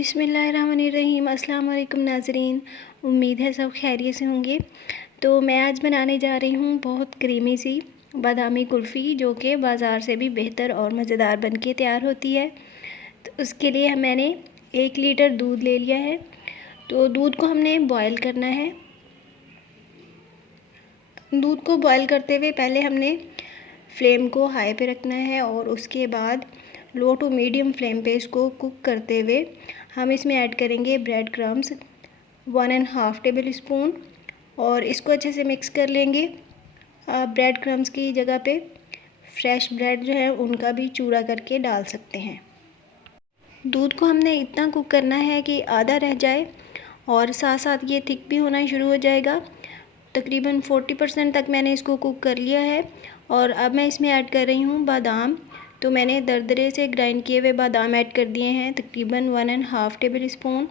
बिस्मिल्लाहिर्रहमानिर्रहीम। अस्सलाम वालेकुम नाज़रीन, उम्मीद है सब खैरियत से होंगे। तो मैं आज बनाने जा रही हूँ बहुत क्रीमी सी बादामी कुल्फ़ी, जो कि बाज़ार से भी बेहतर और मज़ेदार बनके तैयार होती है। तो उसके लिए मैंने 1 लीटर दूध ले लिया है। तो दूध को हमने बॉयल करना है। दूध को बॉयल करते हुए पहले हमने फ्लेम को हाई पे रखना है और उसके बाद लो टू मीडियम फ्लेम पे इसको कुक करते हुए हम इसमें ऐड करेंगे ब्रेड क्रम्स 1.5 टेबल स्पून और इसको अच्छे से मिक्स कर लेंगे। आप ब्रेड क्रम्स की जगह पे फ्रेश ब्रेड जो है उनका भी चूरा करके डाल सकते हैं। दूध को हमने इतना कुक करना है कि आधा रह जाए और साथ साथ ये थिक भी होना शुरू हो जाएगा। तकरीबन 40% तक मैंने इसको कुक कर लिया है और अब मैं इसमें ऐड कर रही हूँ बादाम। तो मैंने दरदरे से ग्राइंड किए हुए बादाम ऐड कर दिए हैं, तकरीबन 1.5 टेबल स्पून।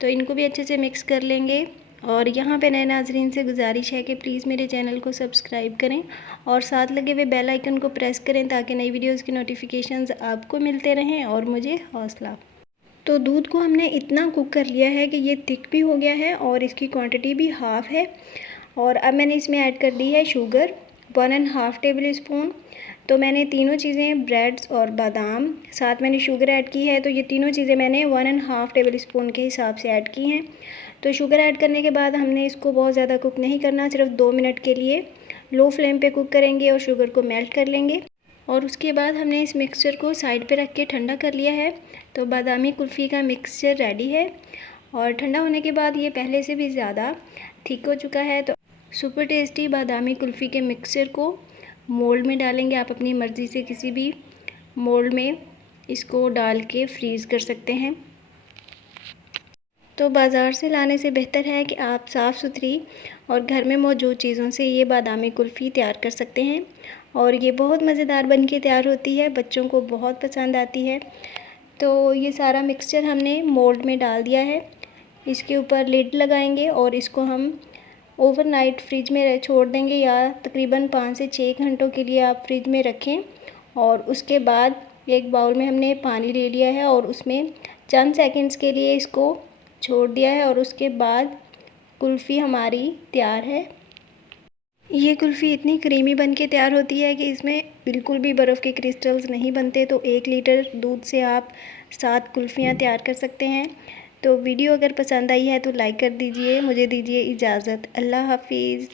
तो इनको भी अच्छे से मिक्स कर लेंगे। और यहाँ पे नए नाज़रीन से गुजारिश है कि प्लीज़ मेरे चैनल को सब्सक्राइब करें और साथ लगे हुए बेल आइकन को प्रेस करें ताकि नई वीडियोज़ की नोटिफिकेशंस आपको मिलते रहें और मुझे हौसला। तो दूध को हमने इतना कुक कर लिया है कि ये थिक भी हो गया है और इसकी क्वांटिटी भी हाफ़ है। और अब मैंने इसमें ऐड कर दी है शुगर 1.5 टेबल स्पून। तो मैंने तीनों चीज़ें ब्रेड्स और बादाम साथ मैंने शुगर ऐड की है, तो ये तीनों चीज़ें मैंने 1.5 टेबल स्पून के हिसाब से ऐड की हैं। तो शुगर ऐड करने के बाद हमने इसको बहुत ज़्यादा कुक नहीं करना, सिर्फ 2 मिनट के लिए लो फ्लेम पे कुक करेंगे और शुगर को मेल्ट कर लेंगे। और उसके बाद हमने इस मिक्सचर को साइड पे रख के ठंडा कर लिया है। तो बादामी कुल्फ़ी का मिक्सचर रेडी है और ठंडा होने के बाद ये पहले से भी ज़्यादा थिक हो चुका है। तो सुपर टेस्टी बादामी कुल्फ़ी के मिक्सचर को मोल्ड में डालेंगे। आप अपनी मर्ज़ी से किसी भी मोल्ड में इसको डाल के फ्रीज़ कर सकते हैं। तो बाज़ार से लाने से बेहतर है कि आप साफ़ सुथरी और घर में मौजूद चीज़ों से ये बादामी कुल्फ़ी तैयार कर सकते हैं और ये बहुत मज़ेदार बनके तैयार होती है, बच्चों को बहुत पसंद आती है। तो ये सारा मिक्सचर हमने मोल्ड में डाल दिया है। इसके ऊपर लिड लगाएंगे और इसको हम ओवरनाइट फ्रिज में छोड़ देंगे या तकरीबन 5 से 6 घंटों के लिए आप फ्रिज में रखें। और उसके बाद एक बाउल में हमने पानी ले लिया है और उसमें चंद सेकंड्स के लिए इसको छोड़ दिया है और उसके बाद कुल्फ़ी हमारी तैयार है। ये कुल्फ़ी इतनी क्रीमी बनके तैयार होती है कि इसमें बिल्कुल भी बर्फ़ के क्रिस्टल्स नहीं बनते। तो 1 लीटर दूध से आप 7 कुल्फ़ियाँ तैयार कर सकते हैं। तो वीडियो अगर पसंद आई है तो लाइक कर दीजिए। मुझे दीजिए इजाज़त। अल्लाह हाफ़िज़।